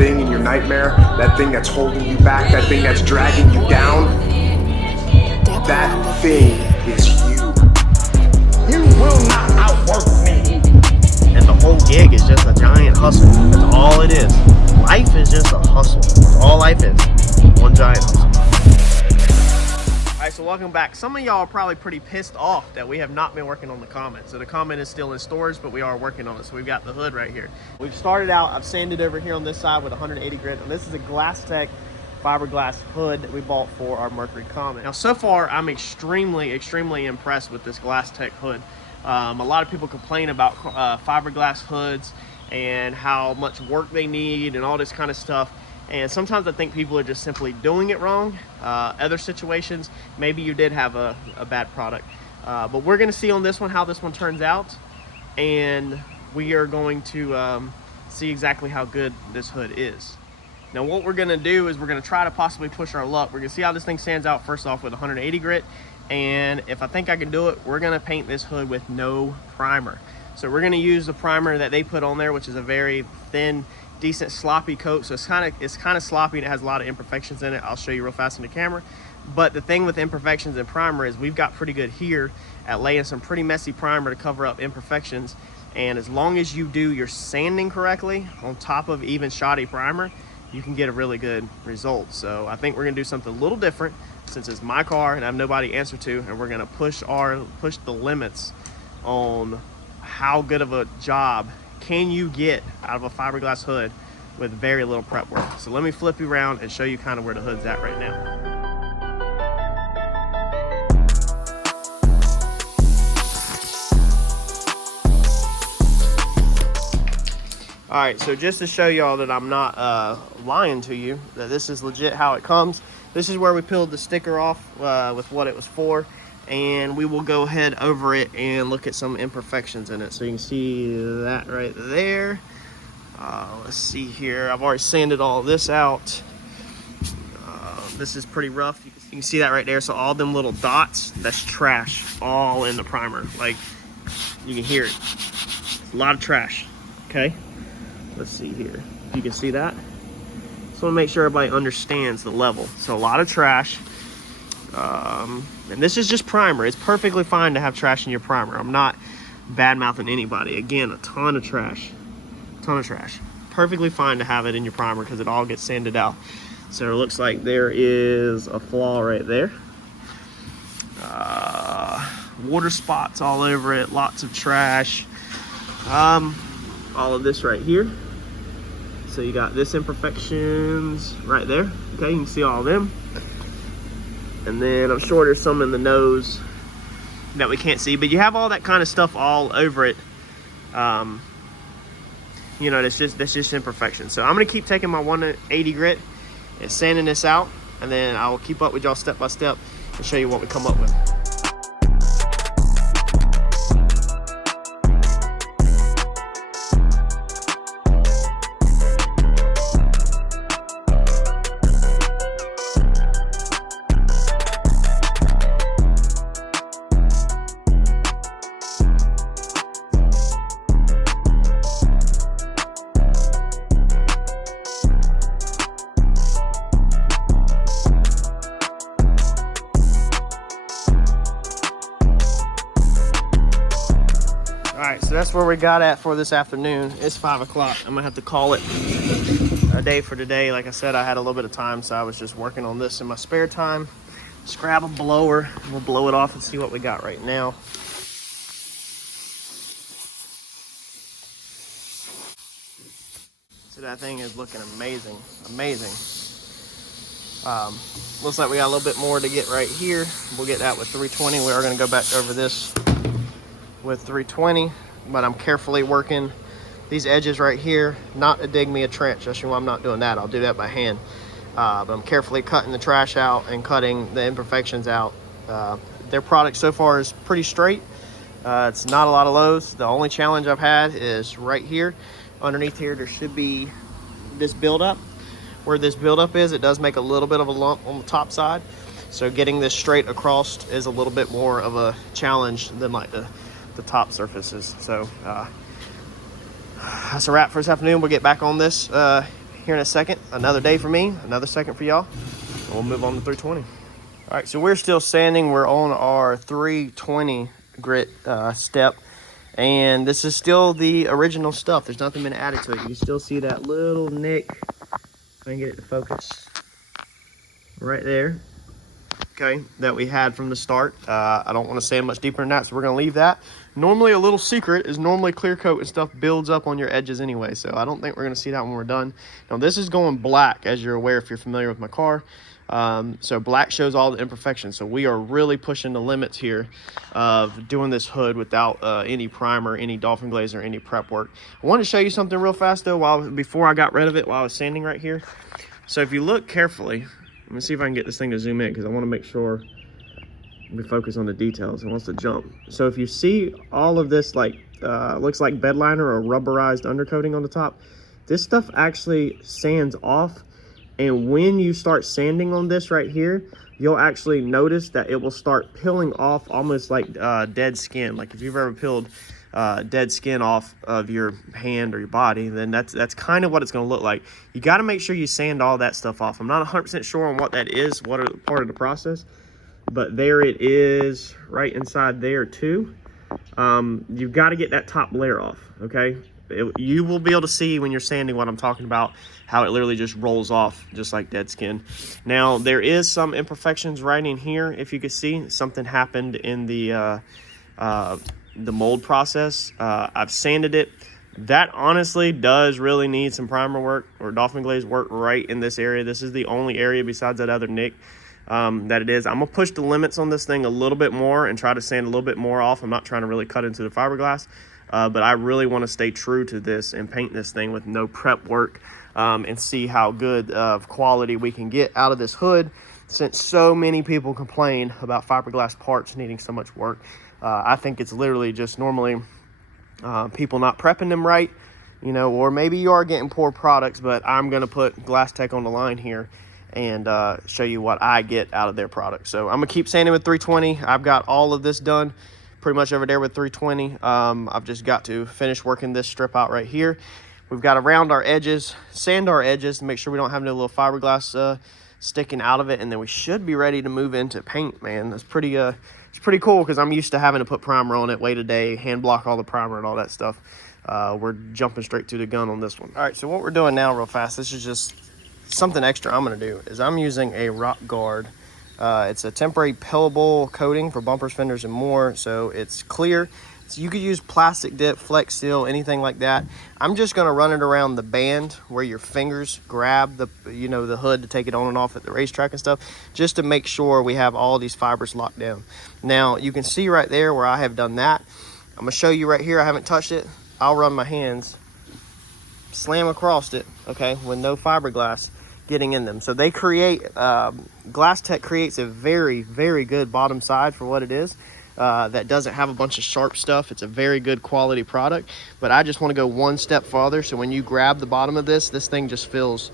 thing in your nightmare, that thing that's holding you back, that thing that's dragging you down, that thing is you. You will not outwork me. And the whole gig is just a giant hustle. That's all it is. Life is just a hustle. That's all life is. One giant hustle. Alright, so welcome back. Some of y'all are probably pretty pissed off that we have not been working on the Comet. So the Comet is still in storage, but we are working on it. So we've got the hood right here. We've started out, I've sanded over here on this side with 180 grit. And this is a Glasstek Fiberglass hood that we bought for our Mercury Comet. Now, so far, I'm extremely impressed with this Glasstek hood. A lot of people complain about fiberglass hoods and how much work they need and all this kind of stuff. And sometimes I think people are just simply doing it wrong. Other situations, maybe you did have a bad product. But we're gonna see on this one how this one turns out. And we are going to see exactly how good this hood is. Now what we're gonna do is we're gonna try to possibly push our luck. We're gonna see how this thing stands out first off with 180 grit. And if I think I can do it, we're gonna paint this hood with no primer. So we're gonna use the primer that they put on there, which is a very thin, decent sloppy coat. So it's kind of sloppy and it has a lot of imperfections in it. I'll show you real fast in the camera. But the thing with imperfections and primer is we've got pretty good here at laying some pretty messy primer to cover up imperfections. And as long as you do your sanding correctly on top of even shoddy primer, you can get a really good result. So I think we're gonna do something a little different since it's my car and I have nobody to answer to, and we're gonna push the limits on how good of a job can you get out of a fiberglass hood with very little prep work. So let me flip you around and show you kind of where the hood's at right now. All right, so just to show y'all that I'm not lying to you, that this is legit how it comes. This is where we peeled the sticker off with what it was for, and we will go ahead over it and look at some imperfections in it. So you can see that right there. Let's see here. I've already sanded all this out. This is pretty rough. You can see that right there. So all them little dots, that's trash all in the primer. Like, you can hear it. It's a lot of trash, okay? Let's see here. You can see that. Just want to make sure everybody understands the level. So a lot of trash. And this is just primer. It's perfectly fine to have trash in your primer. I'm not bad-mouthing anybody. Again, a ton of trash. Ton of trash. Perfectly fine to have it in your primer because it all gets sanded out. So it looks like there is a flaw right there. Water spots all over it. Lots of trash. All of this right here. So you got this imperfections right there. Okay, you can see all of them. And then I'm sure there's some in the nose that we can't see, but you have all that kind of stuff all over it. You know, that's just imperfection. So I'm gonna keep taking my 180 grit and sanding this out, and then I'll keep up with y'all step by step and show you what we come up with. Alright, so that's where we got at for this afternoon. It's 5 o'clock. I'm gonna have to call it a day for today. Like I said, I had a little bit of time, so I was just working on this in my spare time. Just grab a blower, and we'll blow it off and see what we got right now. So that thing is looking amazing, amazing. Looks like we got a little bit more to get right here. We'll get that with 320. We are gonna go back over this with 320, but I'm carefully working these edges right here, not to dig me a trench. That's why I'm not doing that. I'll do that by hand. But I'm carefully cutting the trash out and cutting the imperfections out. Their product so far is pretty straight. It's not a lot of lows. The only challenge I've had is right here. Underneath here, there should be this buildup. Where this buildup is, it does make a little bit of a lump on the top side. So getting this straight across is a little bit more of a challenge than like the top surfaces. So that's a wrap for this afternoon. We'll get back on this here in a second. Another day for me, another second for y'all. And we'll move on to 320. All right, so we're still sanding. We're on our 320 grit step. And this is still the original stuff. There's nothing been added to it. You can still see that little nick. If I can get it to focus. Right there. Okay, that we had from the start. I don't want to sand much deeper than that, so we're going to leave that. Normally, a little secret is normally clear coat and stuff builds up on your edges anyway, so I don't think we're going to see that when we're done. Now, this is going black, as you're aware if you're familiar with my car. So black shows all the imperfections, so we are really pushing the limits here of doing this hood without any primer, any dolphin glaze, or any prep work. I want to show you something real fast, though, before I got rid of it while I was sanding right here. So if you look carefully, let me see if I can get this thing to zoom in because I want to make sure we focus on the details. It wants to jump. So if you see all of this, like looks like bed liner or rubberized undercoating on the top, this stuff actually sands off. And when you start sanding on this right here, you'll actually notice that it will start peeling off almost like dead skin. Like if you've ever peeled dead skin off of your hand or your body, then that's kind of what it's going to look like. You got to make sure you sand all that stuff off. I'm not 100% sure on what that is, what are part of the process, but there it is right inside there too. You've got to get that top layer off, okay? You will be able to see when you're sanding what I'm talking about, how it literally just rolls off just like dead skin. Now, there is some imperfections right in here. If you can see, something happened in the mold process. I've sanded it. That honestly does really need some primer work or dolphin glaze work right in this area. This is the only area besides that other nick that it is. I'm gonna push the limits on this thing a little bit more and try to sand a little bit more off. I'm not trying to really cut into the fiberglass, but I really want to stay true to this and paint this thing with no prep work and see how good of quality we can get out of this hood, since so many people complain about fiberglass parts needing so much work. I think it's literally just normally people not prepping them right, you know, or maybe you are getting poor products, but I'm going to put Glasstek on the line here and show you what I get out of their product. So I'm going to keep sanding with 320. I've got all of this done pretty much over there with 320. I've just got to finish working this strip out right here. We've got to round our edges, sand our edges to make sure we don't have no little fiberglass sticking out of it, and then we should be ready to move into paint, man. That's pretty it's pretty cool because I'm used to having to put primer on it, wait a day, hand block all the primer and all that stuff. We're jumping straight to the gun on this one. All right, so what we're doing now real fast, this is just something extra I'm going to do, is I'm using a rock guard. It's a temporary pillable coating for bumpers, fenders, and more, so it's clear. So you could use plastic dip, flex seal, anything like that. I'm just going to run it around the band where your fingers grab the hood to take it on and off at the racetrack and stuff, just to make sure we have all these fibers locked down. Now you can see right there where I have done that. I'm going to show you right here. I haven't touched it. I'll run my hands, slam across it, okay, with no fiberglass getting in them. So they create, Glasstek creates a very, very good bottom side for what it is. That doesn't have a bunch of sharp stuff. It's a very good quality product, but I just want to go one step farther. So when you grab the bottom of this thing just feels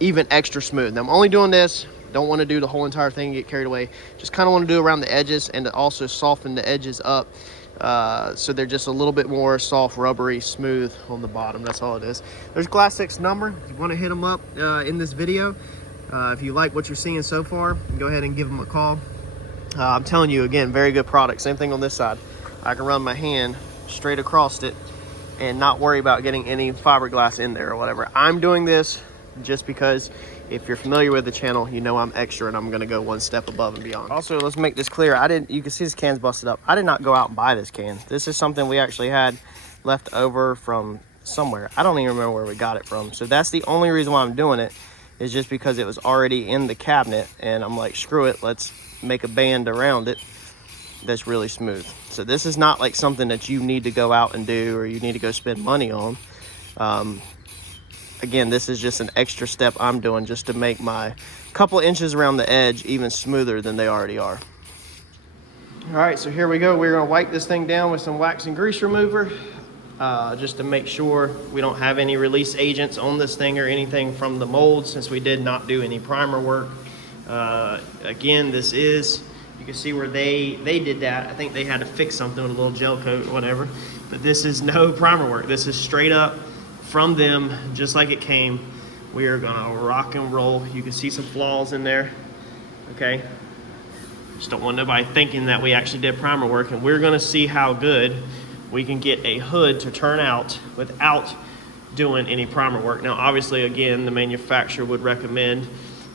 even extra smooth. Now I'm only doing this, don't want to do the whole entire thing and get carried away. Just kind of want to do around the edges and to also soften the edges up. So they're just a little bit more soft, rubbery, smooth on the bottom. That's all it is. There's Glasstek's number. If you want to hit them up in this video, if you like what you're seeing so far, go ahead and give them a call. I'm telling you, again, very good product. Same thing on this side. I can run my hand straight across it and not worry about getting any fiberglass in there or whatever. I'm doing this just because if you're familiar with the channel, you know I'm extra and I'm going to go one step above and beyond. Also, let's make this clear. You can see this can's busted up. I did not go out and buy this can. This is something we actually had left over from somewhere. I don't even remember where we got it from. So that's the only reason why I'm doing it, is just because it was already in the cabinet and I'm like, screw it, let's make a band around it that's really smooth. So this is not like something that you need to go out and do or you need to go spend money on. Again, this is just an extra step I'm doing just to make my couple inches around the edge even smoother than they already are. All right, so here we go. We're gonna wipe this thing down with some wax and grease remover just to make sure we don't have any release agents on this thing or anything from the mold, since we did not do any primer work. Again, this is, you can see where they did that. I think they had to fix something with a little gel coat or whatever, but this is no primer work. This is straight up from them, just like it came, We are gonna rock and roll. You can see some flaws in there, okay? Just don't want nobody thinking that we actually did primer work, and we're gonna see how good we can get a hood to turn out without doing any primer work. Now, obviously, again, the manufacturer would recommend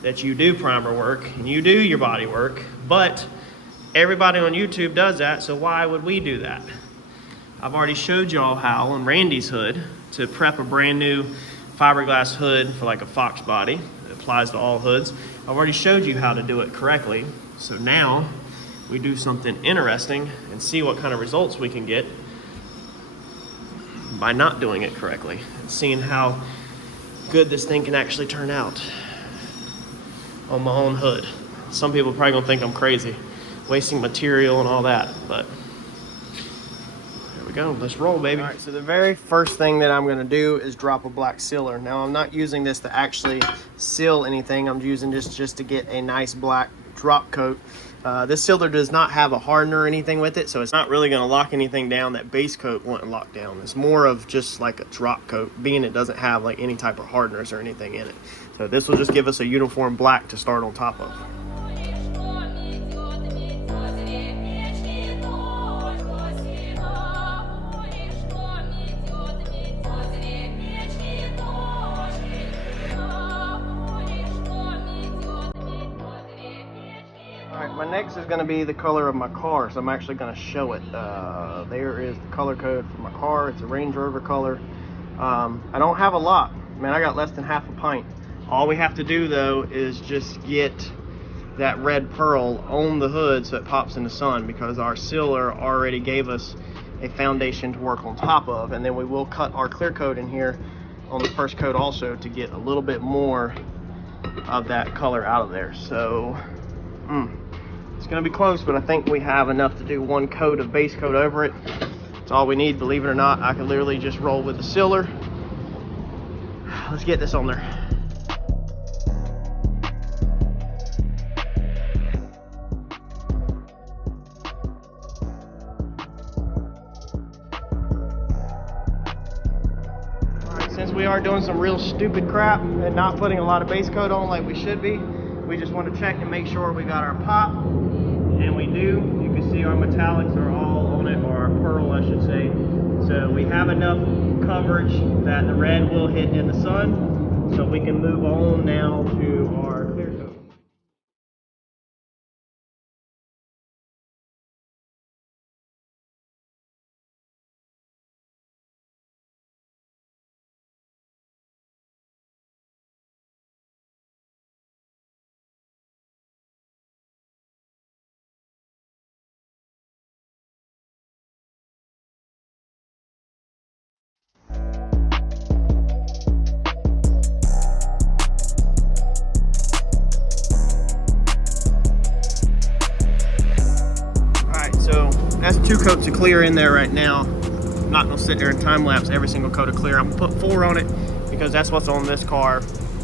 that you do primer work and you do your body work, but everybody on YouTube does that, so why would we do that? I've already showed y'all how on Randy's hood to prep a brand new fiberglass hood for like a Fox body. It applies to all hoods. I've already showed you how to do it correctly. So now we do something interesting and see what kind of results we can get by not doing it correctly and seeing how good this thing can actually turn out on my own hood. Some people are probably gonna think I'm crazy, wasting material and all that, but there we go, let's roll, baby. All right, so the very first thing that I'm gonna do is drop a black sealer. Now, I'm not using this to actually seal anything. I'm using this just to get a nice black drop coat. This sealer does not have a hardener or anything with it, so it's not really gonna lock anything down that base coat wouldn't lock down. It's more of just like a drop coat, being it doesn't have like any type of hardeners or anything in it. So this will just give us a uniform black to start on top of. My next is going to be the color of my car, so I'm actually going to show it. There is the color code for my car. It's a Range Rover color. I don't have a lot. Man, I got less than half a pint. All we have to do, though, is just get that red pearl on the hood so it pops in the sun, because our sealer already gave us a foundation to work on top of, and then we will cut our clear coat in here on the first coat also to get a little bit more of that color out of there. So, it's gonna be close, but I think we have enough to do one coat of base coat over it. That's all we need, believe it or not. I can literally just roll with the sealer. Let's get this on there. All right, since we are doing some real stupid crap and not putting a lot of base coat on like we should be, we just want to check and make sure we got our pop. And we do. You can see our metallics are all on it, or our pearl, I should say. So we have enough coverage that the red will hit in the sun, so we can move on now to our clear coat. That's 2 coats of clear in there right now. I'm not gonna sit there and time lapse every single coat of clear. I'm gonna put 4 on it because that's what's on this car.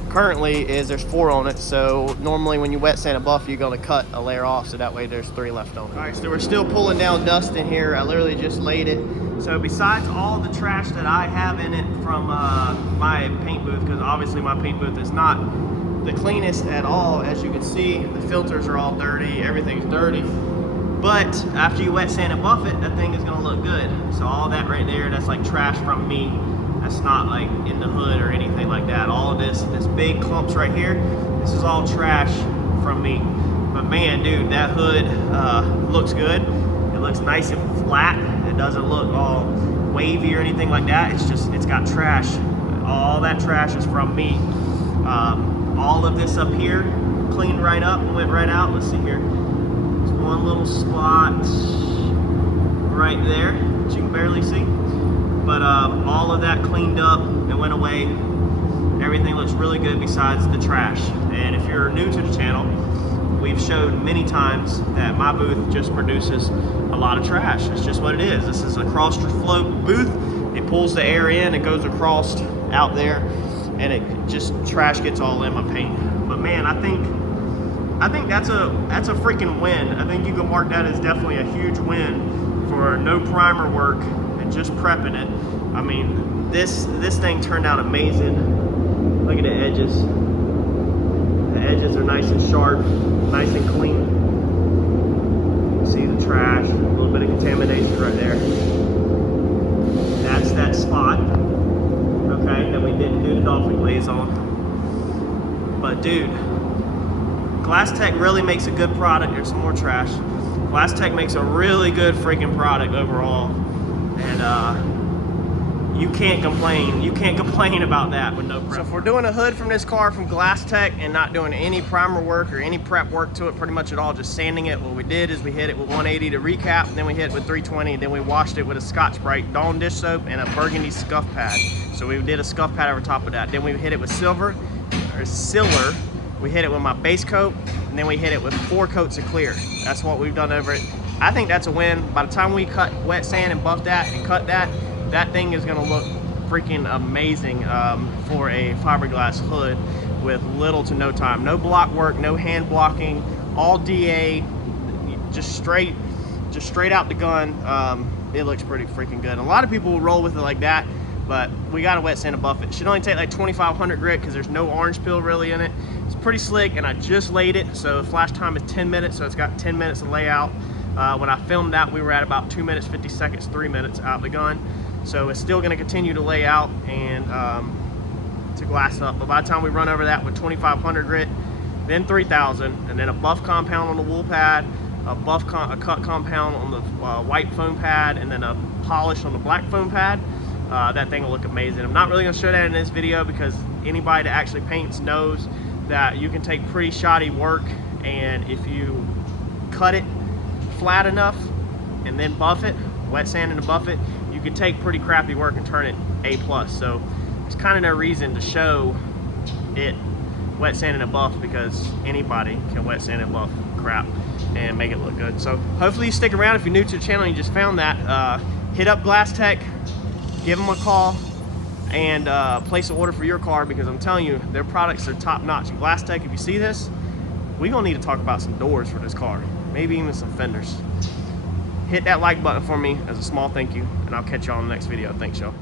Currently is there's 4 on it, so normally when you wet sand a buff, you're gonna cut a layer off, so that way there's 3 left on it. All right, so we're still pulling down dust in here. I literally just laid it. So besides all the trash that I have in it from my paint booth, because obviously my paint booth is not the cleanest at all, as you can see, the filters are all dirty, everything's dirty. But after you wet sand and buff it, that thing is gonna look good. So all that right there, that's like trash from me. That's not like in the hood or anything like that. All of this big clumps right here, this is all trash from me. But man, dude, that hood looks good. It looks nice and flat. It doesn't look all wavy or anything like that. It's just, it's got trash. All that trash is from me. All of this up here, cleaned right up and went right out. Let's see here. One little spot right there that you can barely see, but all of that cleaned up and went away. Everything looks really good besides the trash. And if you're new to the channel, we've showed many times that my booth just produces a lot of trash. It's just what it is. This is a cross flow booth. It pulls the air in, it goes across out there, and it just trash gets all in my paint. But man, I think that's a freaking win. I think you can mark that as definitely a huge win for no primer work and just prepping it. I mean, this thing turned out amazing. Look at the edges edges. The edges are nice and sharp, nice and clean. You can see the trash, a little bit of contamination right there. That's that spot, okay, that we didn't do the dolphin glaze on. But dude, Glasstek really makes a good product. There's some more trash. Glasstek makes a really good freaking product overall. And you can't complain. You can't complain about that with no prep. So if we're doing a hood from this car from Glasstek and not doing any primer work or any prep work to it pretty much at all, just sanding it, what we did is we hit it with 180 to recap, then we hit it with 320, and then we washed it with a Scotch-Brite Dawn dish soap and a burgundy scuff pad. So we did a scuff pad over top of that. Then we hit it with silver. We hit it with my base coat, and then we hit it with 4 coats of clear. That's what we've done over it. I think that's a win. By the time we cut wet sand and buff that and cut that, that thing is gonna look freaking amazing for a fiberglass hood with little to no time. No block work, no hand blocking, all DA, just straight out the gun. It looks pretty freaking good. A lot of people will roll with it like that, but we got to wet sand and buff it. It should only take like 2,500 grit because there's no orange peel really in it. It's pretty slick, and I just laid it, so flash time is 10 minutes, so it's got 10 minutes of layout. When I filmed that, we were at about 2 minutes, 50 seconds, 3 minutes out of the gun. So it's still going to continue to lay out and to glass up. But by the time we run over that with 2,500 grit, then 3,000, and then a buff compound on the wool pad, a cut compound on the white foam pad, and then a polish on the black foam pad, that thing will look amazing. I'm not really going to show that in this video because anybody that actually paints knows that you can take pretty shoddy work, and if you cut it flat enough and then buff it, wet sand and buff it, you can take pretty crappy work and turn it A+. So there's kind of no reason to show it wet sand and buff because anybody can wet sand and buff crap and make it look good. So hopefully you stick around. If you're new to the channel and you just found that, hit up Glasstek, give them a call, and place an order for your car because I'm telling you, their products are top notch. Glasstek, if you see this, we're gonna need to talk about some doors for this car, maybe even some fenders. Hit that like button for me as a small thank you, and I'll catch y'all in the next video. Thanks, y'all.